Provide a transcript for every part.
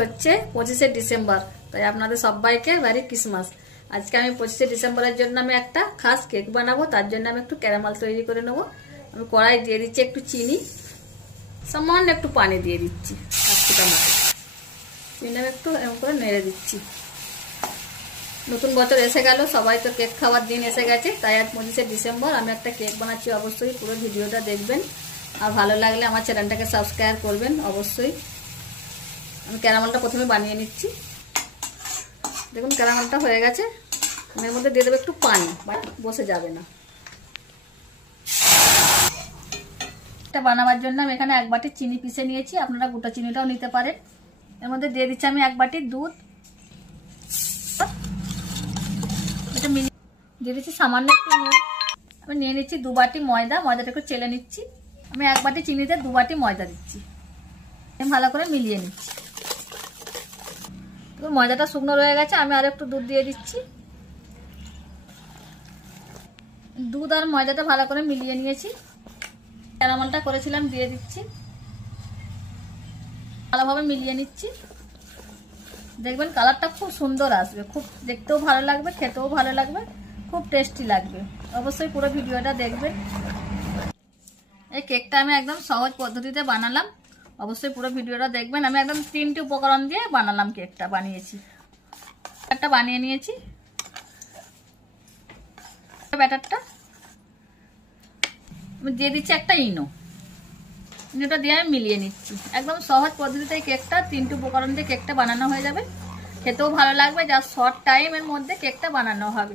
হচ্ছে 25শে ডিসেম্বর, তাই আপনাদের সবাইকে মেরি ক্রিসমাস। আজকে আমি 25শে ডিসেম্বরের জন্য আমি একটা খাস কেক বানাবো। তার জন্য আমি একটু ক্যারামেল তৈরি করে নেবো। আমি কড়াই দিয়ে দিচ্ছি একটু চিনি, সামান্য একটু পানি দিয়ে দিচ্ছি, 1 ফুটা মতো চিনি একটু এরকম করে নেড়ে দিচ্ছি। নতুন বছর এসে গেল, সবাই তো কেক খাওয়ার দিন এসে গেছে, তাই আজ 25শে ডিসেম্বর আমি একটা কেক বানাচ্ছি। অবশ্যই পুরো ভিডিওটা দেখবেন, আর ভালো লাগলে আমার চ্যানেলটাকে সাবস্ক্রাইব করবেন অবশ্যই। আমি ক্যারামেলটা প্রথমে বানিয়ে নিচ্ছি। দেখুন ক্যারামেলটা হয়ে গেছে। এর মধ্যে দিয়ে দেবো একটু পানি, বসে যাবে না। এটা বানাবার জন্য আমি এখানে 1 বাটি চিনি পিষে নিয়েছি, আপনারা গোটা চিনিটাও নিতে পারেন। এর মধ্যে দিয়ে দিচ্ছি আমি 1 বাটি দুধ, এটা দিয়ে দিচ্ছি সামান্য একটু নুন। আমি নিয়ে নিচ্ছি 2 বাটি ময়দা, ময়দাটা একটু চেলে নিচ্ছি। আমি 1 বাটি চিনিতে 2 বাটি ময়দা দিচ্ছি, ভালো করে মিলিয়ে নিচ্ছি। ময়দাটা শুকনো রয়ে গেছে, আমি আর একটু দুধ দিয়ে দিচ্ছি। দুধ আর ময়দাটা ভালো করে মিলিয়ে নিয়েছি। ক্যারামেলটা করেছিলাম দিয়ে দিচ্ছি, ভালোভাবে মিলিয়ে নিচ্ছি। দেখবেন কালারটা খুব সুন্দর আসবে, খুব দেখতেও ভালো লাগবে, খেতেও ভালো লাগবে, খুব টেস্টি লাগবে। অবশ্যই পুরো ভিডিওটা দেখবেন। এই কেকটা আমি একদম সহজ পদ্ধতিতে বানালাম, অবশ্যই পুরো ভিডিওটা দেখবেন। আমি একদম 3টে উপকরণ দিয়ে বানালাম, কেকটা বানিয়েছি। একটা বানিয়ে নিয়েছি ব্যাটারটা, আমি দিয়ে দিচ্ছি একটা ইনোটা দিয়ে আমি মিলিয়ে নিচ্ছি। একদম সহজ পদ্ধতিতে কেকটা 3টে উপকরণ দিয়ে কেকটা বানানো হয়ে যাবে, খেতেও ভালো লাগবে। যা শর্ট টাইমের মধ্যে কেকটা বানানো হবে।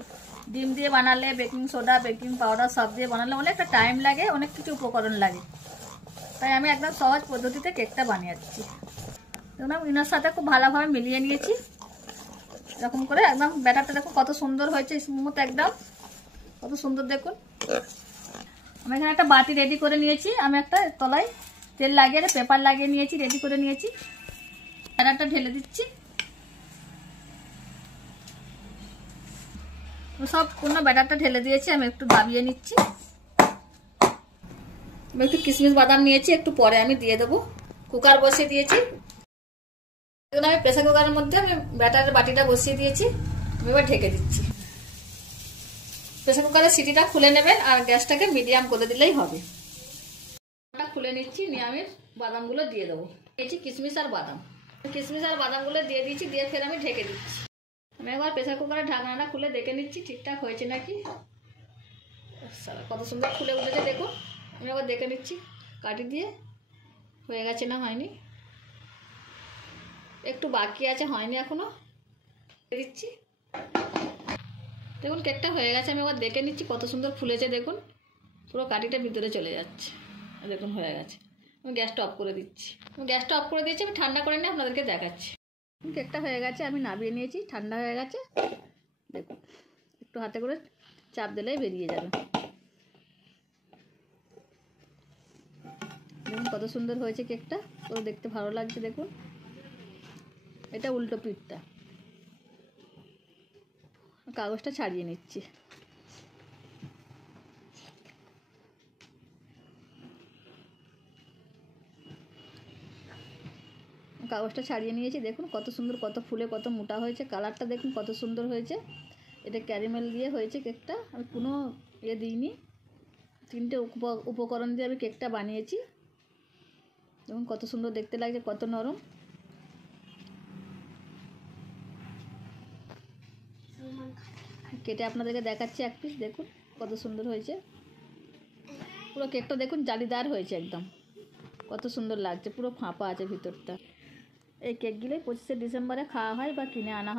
ডিম দিয়ে বানালে, বেকিং সোডা, বেকিং পাউডার সব দিয়ে বানালে অনেকটা টাইম লাগে, অনেক কিছু উপকরণ লাগে, তাই আমি একদম সহজ পদ্ধতিতে কেকটা বানিয়েছি। দেখুন আমি ইনোর সাথে খুব ভালোভাবে মিলিয়ে নিয়েছি। এরকম করে একদম ব্যাটারটা দেখুন কত সুন্দর হয়েছে, স্মুথ একদম, কত সুন্দর দেখুন। আমি এখানে একটা বাটি রেডি করে নিয়েছি। আমি একটা তলায় তেল লাগিয়ে পেপার লাগিয়ে নিয়েছি, রেডি করে নিয়েছি। ব্যাটারটা ঢেলে দিচ্ছি। সব পূর্ণ ব্যাটারটা ঢেলে দিয়েছি, আমি একটু দাবিয়ে নিচ্ছি। আমি একটু কিশমিশ বাদাম নিয়েছি, একটু পরে আমি দিয়ে দেবো। কুকার বসিয়ে দিয়েছি। আমি প্রেসার কুকারের মধ্যে আমি ব্যাটারের বাটিটা বসিয়ে দিয়েছি, এবার ঢেকে দিচ্ছি। প্রেসার কুকারের সিটিটা খুলে নেবেন, আর গ্যাসটাকে মিডিয়াম করে দিলেই হবে। খুলে নিচ্ছি, নিয়ে আমি বাদামগুলো দিয়ে দেবো। দিয়েছি কিশমিশ আর বাদাম, কিশমিশ আর বাদামগুলো দিয়ে দিয়েছি, দিয়ে ফের আমি ঢেকে দিচ্ছি। আমি একবার প্রেসার কুকারের ঢাকনাটা খুলে দেখে নিচ্ছি ঠিকঠাক হয়েছে নাকি। কত সুন্দর ফুলে উঠেছে দেখুন। আমি একবার দেখে নিচ্ছি কাঠি দিয়ে হয়ে গেছে না হয়নি, একটু বাকি আছে, হয়নি এখনো, দিচ্ছি। দেখুন কেকটা হয়ে গেছে, আমি একবার দেখে নিচ্ছি কত সুন্দর ফুলেছে দেখুন, পুরো কাঠিটা ভিতরে চলে যাচ্ছে। দেখুন হয়ে গেছে। আমি গ্যাসটা অফ করে দিচ্ছি। আমি ঠান্ডা করে নিয়ে আপনাদেরকে দেখাচ্ছি। কেকটা হয়ে গেছে, আমি নামিয়ে নিয়েছি, ঠান্ডা হয়ে গেছে। দেখুন একটু হাতে করে চাপ দিলেই বেরিয়ে যাবে। দেখুন কত সুন্দর হয়েছে কেকটা, পুরো দেখতে ভালো লাগছে দেখুন। এটা উল্টো পিঠটা, কাগজটা ছাড়িয়ে নিচ্ছি। কাগজটা ছাড়িয়ে নিয়েছি, দেখুন কত সুন্দর, কত ফুলে, কত মোটা হয়েছে। কালারটা দেখুন কত সুন্দর হয়েছে। এটা ক্যারামেল দিয়ে হয়েছে কেকটা, আমি কোনো ইয়ে দিইনি। 3টে উপকরণ দিয়ে আমি কেকটা বানিয়েছি। দেখুন কত সুন্দর দেখতে লাগছে, কত নরম। কেটে আপনাদেরকে দেখাচ্ছি এক পিস, দেখুন কত সুন্দর হয়েছে। পুরো কেকটা দেখুন জালিদার হয়েছে একদম, কত সুন্দর লাগছে, পুরো ফাঁপা আছে ভিতরটা। এই কেকগুলোই 25শে ডিসেম্বরে খাওয়া হয় বা কিনে আনা হয়।